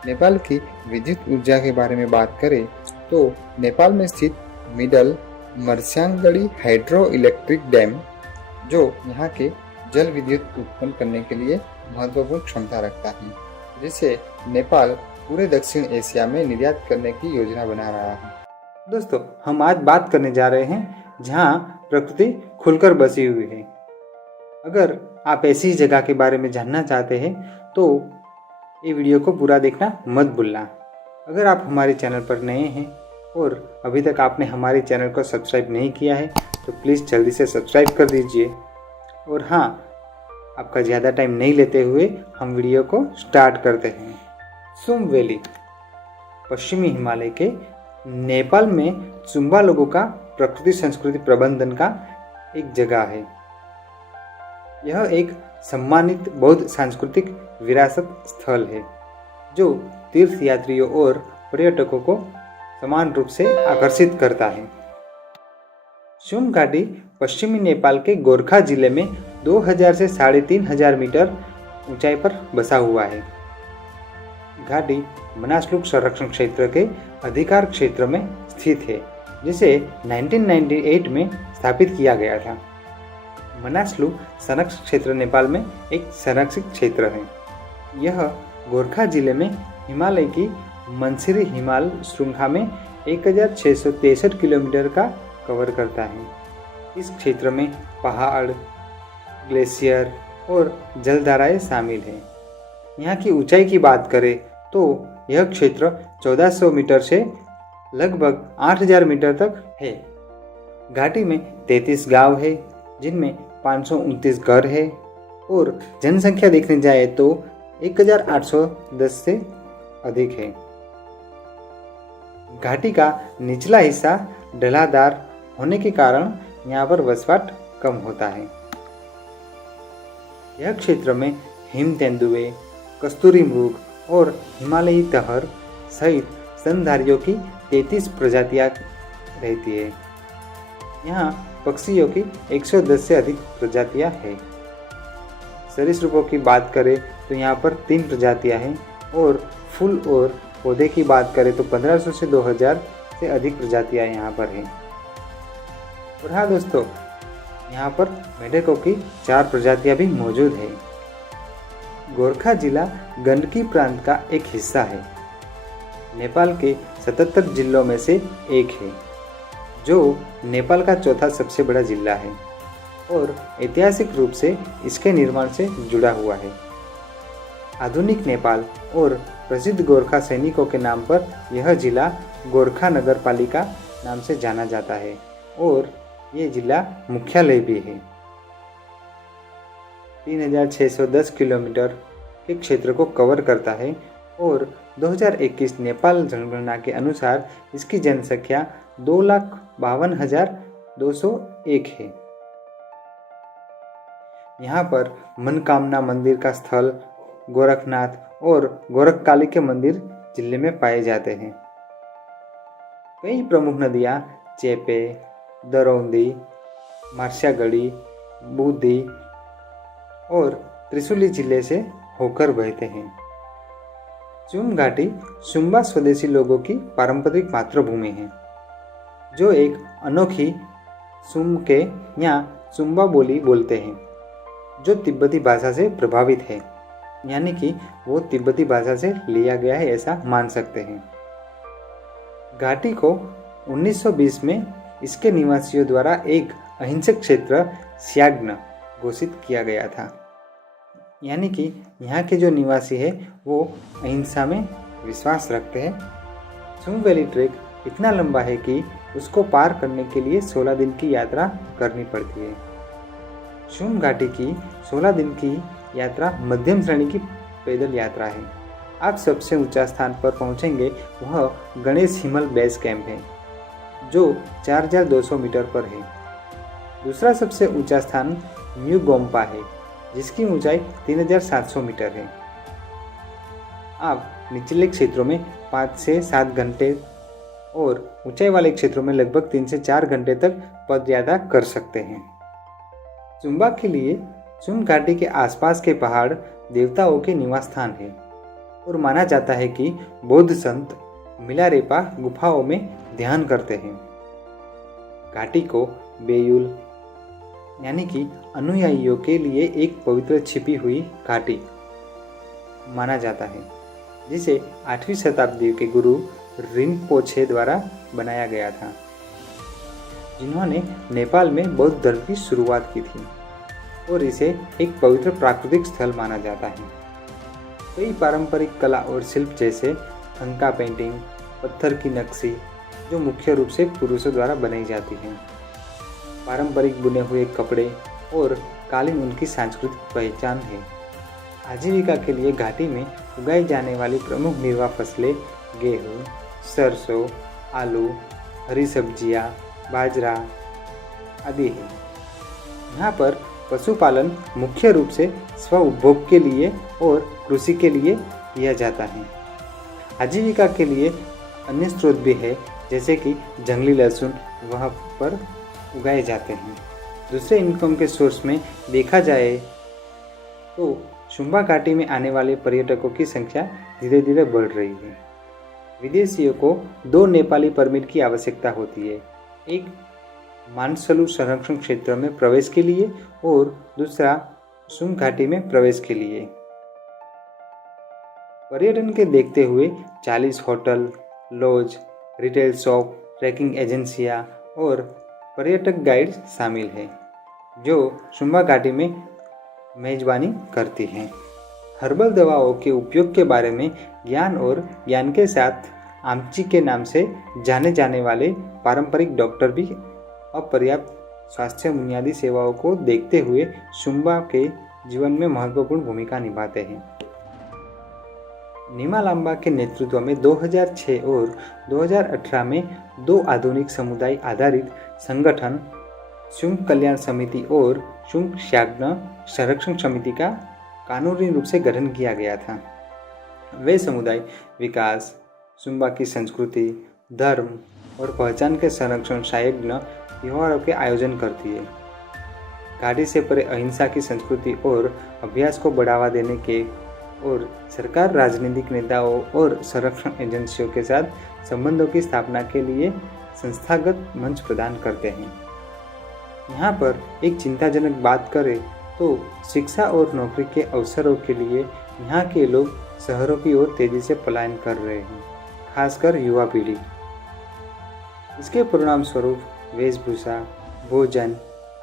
नेपाल की विद्युत ऊर्जा के बारे में बात करें तो नेपाल में स्थित मिडल मर्स्याङ्गडी हाइड्रो इलेक्ट्रिक डैम, जो यहाँ के जल विद्युत उत्पन्न करने के लिए महत्वपूर्ण क्षमता रखता है, जिसे नेपाल पूरे दक्षिण एशिया में निर्यात करने की योजना बना रहा है। दोस्तों, हम आज बात करने जा रहे हैं जहाँ प्रकृति खुलकर बसी हुई है। अगर आप ऐसी जगह के बारे में जानना चाहते हैं तो ये वीडियो को पूरा देखना मत भूलना। अगर आप हमारे चैनल पर नए हैं और अभी तक आपने हमारे चैनल को सब्सक्राइब नहीं किया है तो प्लीज़ जल्दी से सब्सक्राइब कर दीजिए। और हाँ, आपका ज़्यादा टाइम नहीं लेते हुए हम वीडियो को स्टार्ट करते हैं। सुम वैली पश्चिमी हिमालय के नेपाल में चुम्बा लोगों का प्रकृति संस्कृति प्रबंधन का एक जगह है। यह एक सम्मानित बौद्ध सांस्कृतिक विरासत स्थल है, जो तीर्थयात्रियों और पर्यटकों को समान रूप से आकर्षित करता है। सुम घाटी पश्चिमी नेपाल के गोरखा जिले में 2000 से 3500 मीटर ऊंचाई पर बसा हुआ है। घाटी मनासलू संरक्षण क्षेत्र के अधिकार क्षेत्र में स्थित है, जिसे 1998 में स्थापित किया गया था। मनासलू संरक्षण क्षेत्र नेपाल में एक संरक्षित क्षेत्र है। यह गोरखा जिले में हिमालय की मंसिरी हिमाल श्रृंखला में 1663 किलोमीटर का कवर करता है। इस क्षेत्र में पहाड़, ग्लेशियर और जलधाराएं शामिल हैं। यहाँ की ऊंचाई की बात करें तो यह क्षेत्र 1400 मीटर से लगभग 8000 मीटर तक है। घाटी में 33 गांव है, जिनमें 529 घर है और जनसंख्या देखने जाए तो 1810 से अधिक है। घाटी का निचला हिस्सा ढलाधार होने के कारण यहाँ पर वसवाट कम होता है। यह क्षेत्र में हिम तेंदुए, कस्तूरी मृग और हिमालयी तहर सहित स्तनधारियों की 33 प्रजातियां रहती है। यहाँ पक्षियों की 110 से अधिक प्रजातियां हैं। सरीसृपों की बात करें तो यहाँ पर 3 प्रजातियां हैं और फूल और पौधे की बात करें तो 1500 से 2000 से अधिक प्रजातियां यहाँ पर हैं। और हाँ दोस्तों, यहाँ पर मेढकों की 4 प्रजातियां भी मौजूद है। गोरखा जिला गंडकी प्रांत का एक हिस्सा है। नेपाल के 77 जिलों में से एक है, जो नेपाल का चौथा सबसे बड़ा जिला है और ऐतिहासिक रूप से इसके निर्माण से जुड़ा हुआ है। आधुनिक नेपाल और प्रसिद्ध गोरखा सैनिकों के नाम पर यह जिला गोरखा नगर पालिका नाम से जाना जाता है और ये जिला मुख्यालय भी है। 3610 किलोमीटर के क्षेत्र को कवर करता है और 2021 नेपाल जनगणना के अनुसार इसकी जनसंख्या 2,52,201 है। यहाँ पर मनकामना मंदिर का स्थल, गोरखनाथ और गोरखकाली के मंदिर जिले में पाए जाते हैं। कई प्रमुख नदियाँ चेपे, दरौंदी, मार्शागढ़ी, बूदी और त्रिशूली जिले से होकर बहते हैं। चुम घाटी सुम्बा स्वदेशी लोगों की पारंपरिक मातृभूमि है, जो एक अनोखी सुम के यहाँ सुम्बा बोली बोलते हैं, जो तिब्बती भाषा से प्रभावित है, यानी कि वो तिब्बती भाषा से लिया गया है ऐसा मान सकते हैं। घाटी को 1920 में इसके निवासियों द्वारा एक अहिंसक क्षेत्र स्याग्न घोषित किया गया था, यानी कि यहाँ के जो निवासी है वो अहिंसा में विश्वास रखते हैं। सुम वैली ट्रेक इतना लंबा है कि उसको पार करने के लिए 16 दिन की यात्रा करनी पड़ती है। सुम घाटी की 16 दिन की यात्रा मध्यम श्रेणी की पैदल यात्रा है। आप सबसे ऊंचा स्थान पर पहुंचेंगे वह गणेश हिमल बेस कैंप है, जो 4200 मीटर पर है। दूसरा सबसे ऊंचा स्थान न्यू गोम्पा है, जिसकी ऊंचाई 3700 मीटर है। आप निचले क्षेत्रों में 5 से 7 घंटे और ऊंचाई वाले क्षेत्रों में लगभग 3 से 4 घंटे तक पदयात्रा कर सकते हैं। सुम्बा के लिए सुम घाटी के आसपास के पहाड़ देवताओं के निवास स्थान है और माना जाता है कि बौद्ध संत मिलारेपा गुफाओं में ध्यान करते हैं। घाटी को बेयुल यानी कि अनुयायियों के लिए एक पवित्र छिपी हुई घाटी माना जाता है, जिसे 8वीं शताब्दी के गुरु रिनपोछे द्वारा बनाया गया था, जिन्होंने नेपाल में बौद्ध धर्म की शुरुआत की थी और इसे एक पवित्र प्राकृतिक स्थल माना जाता है। कई पारंपरिक कला और शिल्प जैसे थंका पेंटिंग, पत्थर की नक्शी जो मुख्य रूप से पुरुषों द्वारा बनाई जाती हैं, पारंपरिक बुने हुए कपड़े और कालीन उनकी सांस्कृतिक पहचान है। आजीविका के लिए घाटी में उगाई जाने वाली प्रमुख निर्वाह फसलें गेहूँ, सरसों, आलू, हरी सब्जियाँ, बाजरा आदि है। यहाँ पर पशुपालन मुख्य रूप से स्व उपभोग के लिए और कृषि के लिए किया जाता है। आजीविका के लिए अन्य स्रोत भी है, जैसे कि जंगली लहसुन वहाँ पर उगाए जाते हैं। दूसरे इनकम के सोर्स में देखा जाए तो सुम्बा घाटी में आने वाले पर्यटकों की संख्या धीरे धीरे बढ़ रही है। विदेशियों को 2 नेपाली परमिट की आवश्यकता होती है, एक मानसलू संरक्षण क्षेत्र में प्रवेश के लिए और दूसरा सुम घाटी में प्रवेश के लिए। पर्यटन के देखते हुए 40 hotel, lodge, retail shop, trekking एजेंसियां और पर्यटक गाइड शामिल हैं, जो सुम्बा घाटी में मेजबानी करती हैं। हर्बल दवाओं के उपयोग के बारे में ज्ञान और ज्ञान के साथ आमची के नाम से जाने जाने वाले पारंपरिक डॉक्टर भी अपर्याप्त स्वास्थ्य बुनियादी सेवाओं को देखते हुए सुम्बा के जीवन में महत्वपूर्ण भूमिका निभाते हैं। नीमा लांबा के नेतृत्व में 2006 और 2018 में 2 आधुनिक समुदाय आधारित संगठन शुंग कल्याण समिति और शुंग शाग्न संरक्षण समिति का कानूनी रूप से गठन किया गया था। वे समुदाय विकास, सुम्बा की संस्कृति, धर्म और पहचान के संरक्षण संयज्ञ त्योहारों के आयोजन करती है। घाटी से परे अहिंसा की संस्कृति और अभ्यास को बढ़ावा देने के और सरकार राजनीतिक नेताओं और संरक्षण एजेंसियों के साथ संबंधों की स्थापना के लिए संस्थागत मंच प्रदान करते हैं। यहाँ पर एक चिंताजनक बात करें तो शिक्षा और नौकरी के अवसरों के लिए यहाँ के लोग शहरों की ओर तेजी से पलायन कर रहे हैं, खासकर युवा पीढ़ी। इसके परिणाम स्वरूप वेशभूषा, भोजन,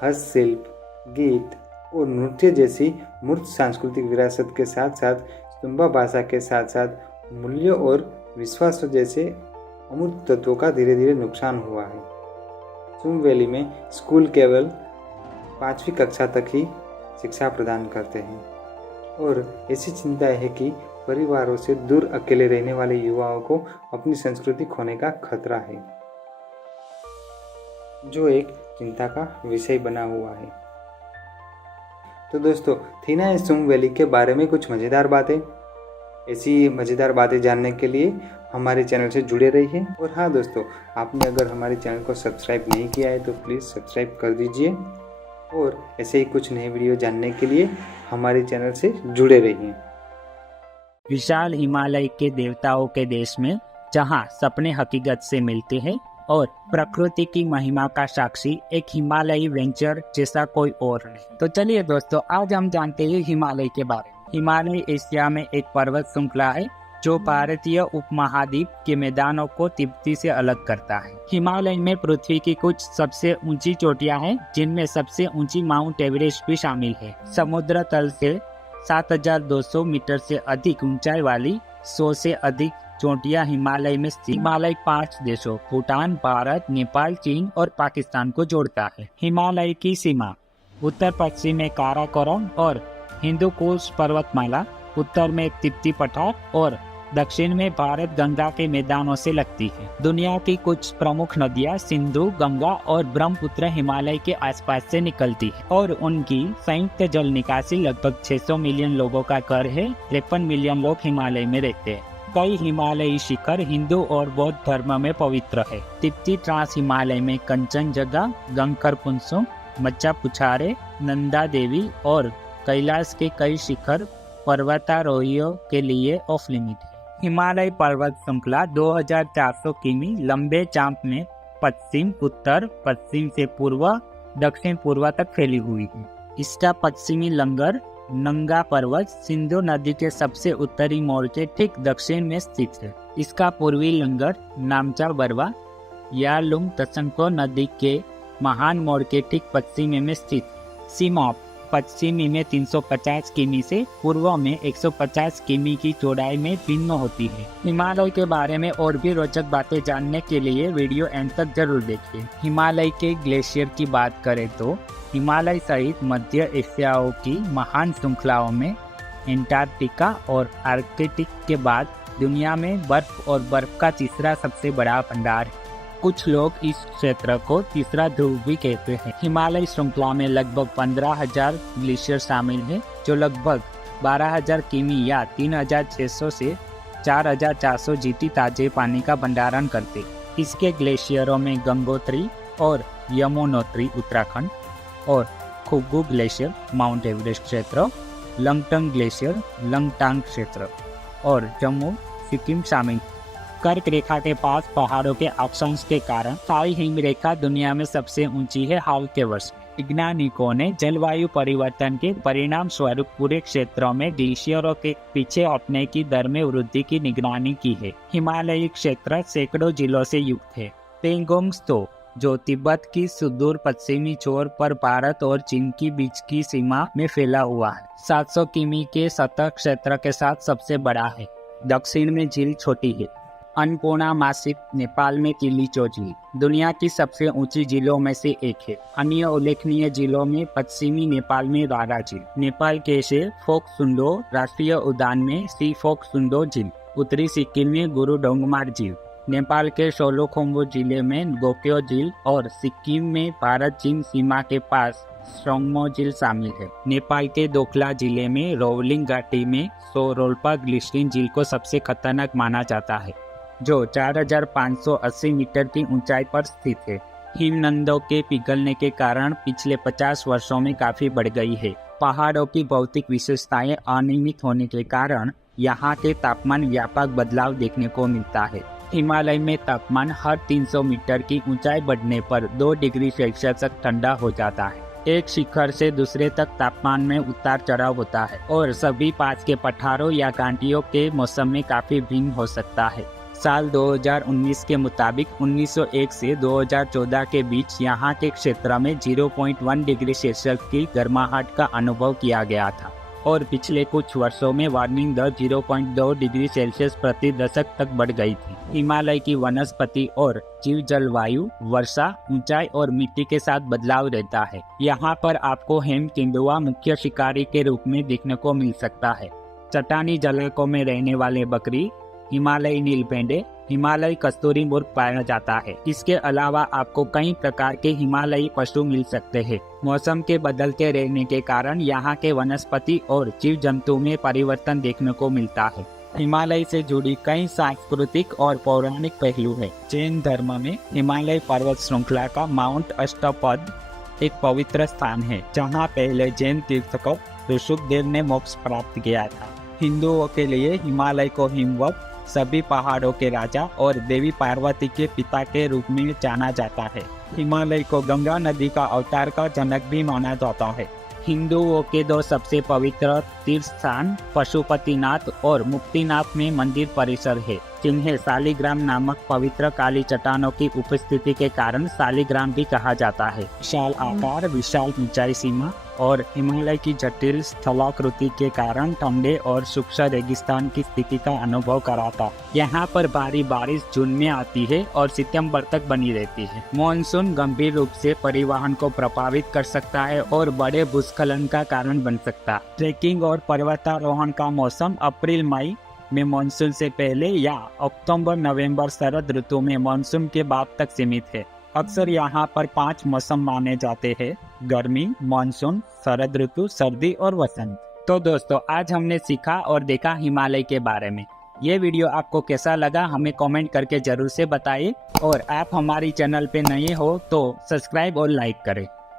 हस्तशिल्प, गीत और नृत्य जैसी मूर्त सांस्कृतिक विरासत के साथ साथ सुम्बा भाषा के साथ साथ मूल्यों और विश्वासों जैसे अमूर्त तत्वों का धीरे धीरे नुकसान हुआ है। सुम वैली में स्कूल केवल 5वीं कक्षा तक ही शिक्षा प्रदान करते हैं और ऐसी चिंता है कि परिवारों से दूर अकेले रहने वाले युवाओं को अपनी संस्कृति खोने का खतरा है, जो एक चिंता का विषय बना हुआ है। तो दोस्तों, थी ना सुम वैली के बारे में कुछ मज़ेदार बातें। ऐसी मज़ेदार बातें जानने के लिए हमारे चैनल से जुड़े रहिए। और हाँ दोस्तों, आपने अगर हमारे चैनल को सब्सक्राइब नहीं किया है तो प्लीज़ सब्सक्राइब कर दीजिए और ऐसे ही कुछ नए वीडियो जानने के लिए हमारे चैनल से जुड़े रहिए। विशाल हिमालय के देवताओं के देश में जहाँ सपने हकीकत से मिलते हैं और प्रकृति की महिमा का साक्षी एक हिमालयी वेंचर जैसा कोई और नहीं। तो चलिए दोस्तों, आज हम जानते हैं हिमालय के बारे में। हिमालय एशिया में एक पर्वत श्रृंखला है जो भारतीय उपमहाद्वीप के मैदानों को तिब्बती से अलग करता है। हिमालय में पृथ्वी की कुछ सबसे ऊंची चोटियां हैं, जिनमें सबसे ऊंची माउंट एवरेस्ट भी शामिल है। समुद्र तल से 7,200 मीटर से अधिक ऊंचाई वाली 100 से अधिक चोटियां हिमालय में स्थित। हिमालय 5 देशों भूटान, भारत, नेपाल, चीन और पाकिस्तान को जोड़ता है। हिमालय की सीमा उत्तर पश्चिम में काराकोरम और हिंदुकुश पर्वतमाला, उत्तर में तिब्बती पठार और दक्षिण में भारत गंगा के मैदानों से लगती है। दुनिया की कुछ प्रमुख नदियां सिंधु, गंगा और ब्रह्मपुत्र हिमालय के आसपास से निकलती है और उनकी संयुक्त जल निकासी लगभग 600 मिलियन लोगों का घर है। 53 मिलियन लोग हिमालय में रहते हैं। कई हिमालयी शिखर हिंदू और बौद्ध धर्म में पवित्र है। तिब्बती ट्रांस हिमालय में कंचनजंगा, गंगखर पुंसुम, मच्चा पुछारे, नंदा देवी और कैलाश के कई शिखर पर्वतारोहियों के लिए ऑफ लिमिट है। हिमालय पर्वत श्रृंखला 2400 किमी लंबे चाप में पश्चिम, उत्तर, पश्चिम से पूर्व, दक्षिण पूर्व तक फैली हुई है। इसका पश्चिमी लंगर नंगा पर्वत सिंधु नदी के सबसे उत्तरी मोड़ के ठीक दक्षिण में स्थित है। इसका पूर्वी लंगर नामचा बरवा यालुंग तसंको नदी के महान मोड़ के ठीक पश्चिमी में स्थित। सीमा पश्चिमी में 350 किमी से पूर्व में 150 किमी की चौड़ाई में भिन्न होती है। हिमालय के बारे में और भी रोचक बातें जानने के लिए वीडियो एंड तक जरूर देखिए। हिमालय के ग्लेशियर की बात करें तो हिमालय सहित मध्य एशियाओं की महान श्रृंखलाओं में एंटार्क्टिका और आर्कटिक के बाद दुनिया में बर्फ और बर्फ का तीसरा सबसे बड़ा भंडार है। कुछ लोग इस क्षेत्र को तीसरा ध्रुव भी कहते हैं। हिमालय श्रृंखला में लगभग 15,000 ग्लेशियर शामिल हैं, जो लगभग 12,000 किमी या 3,600 से 4,400 जीटी ताजे पानी का भंडारण करते। इसके ग्लेशियरों में गंगोत्री और यमुनोत्री उत्तराखंड और खुगू ग्लेशियर माउंट एवरेस्ट क्षेत्र, लंगटंग ग्लेशियर लंगटांग क्षेत्र और जम्मू सिक्किम शामिल। कर्क रेखा के पास पहाड़ों के अक्षांश के कारण स्थायी हिमरेखा दुनिया में सबसे ऊंची है हाल के वर्ष। वैज्ञानिकों ने जलवायु परिवर्तन के परिणाम स्वरूप पूरे क्षेत्रों में ग्लेशियरों के पीछे हटने की दर में वृद्धि की निगरानी की है। हिमालयी क्षेत्र सैकड़ों जिलों से युक्त है। पेंगोंग त्सो, जो तिब्बत की सुदूर पश्चिमी छोर पर भारत और चीन की बीच की सीमा में फैला हुआ है, 700 किमी के सतह क्षेत्र के साथ सबसे बड़ा है। दक्षिण में झील छोटी है। अन्नपूर्णा मासिक नेपाल में तिलीचो झील दुनिया की सबसे ऊंची झीलों में से एक है। अन्य उल्लेखनीय झीलों में पश्चिमी नेपाल में रारा झील, नेपाल के से फोक सुंडो राष्ट्रीय उद्यान में सी फोक सुंडो झील, उत्तरी सिक्किम में गुरु डोंगमार झील, नेपाल के सोलुखुम्बु जिले में गोक्यो झील और सिक्किम में भारत चीन सीमा के पास सोंगमो झील शामिल है। नेपाल के दोकला जिले में रोवलिंग घाटी में सोरोल्पा ग्लिसरीन झील को सबसे खतरनाक माना जाता है, जो 4580 मीटर की ऊंचाई पर स्थित है। हिमनदों के पिघलने के कारण पिछले 50 वर्षों में काफी बढ़ गई है। पहाड़ों की भौतिक विशेषताएं अनियमित होने के कारण यहाँ के तापमान व्यापक बदलाव देखने को मिलता है। हिमालय में तापमान हर 300 मीटर की ऊंचाई बढ़ने पर 2 डिग्री सेल्सियस तक ठंडा हो जाता है। एक शिखर से दूसरे तक तापमान में उतार चढ़ाव होता है और सभी पास के पठारों या घाटियों के मौसम में काफी भिन्न हो सकता है। साल 2019 के मुताबिक 1901 से 2014 के बीच यहाँ के क्षेत्र में 0.1 डिग्री सेल्सियस की गर्माहट का अनुभव किया गया था और पिछले कुछ वर्षों में वार्मिंग दर 0.2 डिग्री सेल्सियस प्रति दशक तक बढ़ गई थी। हिमालय की वनस्पति और जीव जलवायु, वर्षा, ऊंचाई और मिट्टी के साथ बदलाव रहता है। यहाँ पर आपको हेम तेंदुआ मुख्य शिकारी के रूप में देखने को मिल सकता है। चट्टानी जलाशयों में रहने वाले बकरी, हिमालयी नील भेड़े, हिमालयी कस्तूरी मुर्ग पाया जाता है। इसके अलावा आपको कई प्रकार के हिमालयी पशु मिल सकते हैं। मौसम के बदलते रहने के कारण यहाँ के वनस्पति और जीव जंतु में परिवर्तन देखने को मिलता है। हिमालय से जुड़ी कई सांस्कृतिक और पौराणिक पहलू है। जैन धर्म में हिमालय पर्वत श्रृंखला का माउंट अष्टपद एक पवित्र स्थान है, जहाँ पहले जैन तीर्थकर ऋषभदेव ने मोक्ष प्राप्त किया था। हिंदुओं के लिए हिमालय को हिमवत, सभी पहाड़ों के राजा और देवी पार्वती के पिता के रूप में जाना जाता है। हिमालय को गंगा नदी का अवतार का जनक भी माना जाता है। हिंदुओं के 2 सबसे पवित्र तीर्थ स्थान पशुपतिनाथ और मुक्तिनाथ में मंदिर परिसर है, जिन्हें शालिग्राम नामक पवित्र काली चट्टानों की उपस्थिति के कारण शालिग्राम भी कहा जाता है। विशाल आकार, विशाल ऊंचाई सीमा और हिमालय की जटिल स्थलाकृति के कारण ठंडे और शुष्क रेगिस्तान की स्थिति का अनुभव कराता। यहाँ पर भारी बारिश जून में आती है और सितंबर तक बनी रहती है। मॉनसून गंभीर रूप से परिवहन को प्रभावित कर सकता है और बड़े भूस्खलन का कारण बन सकता है। ट्रेकिंग और पर्वतारोहण का मौसम अप्रैल मई में मानसून से पहले या अक्टूबर नवंबर शरद ऋतु में मानसून के बाद तक सीमित है। अक्सर यहाँ पर 5 मौसम माने जाते हैं: गर्मी, मानसून, शरद ऋतु, सर्दी और वसंत। तो दोस्तों, आज हमने सीखा और देखा हिमालय के बारे में। ये वीडियो आपको कैसा लगा हमें कमेंट करके जरूर से बताइए और आप हमारी चैनल पे नए हो तो सब्सक्राइब और लाइक करें।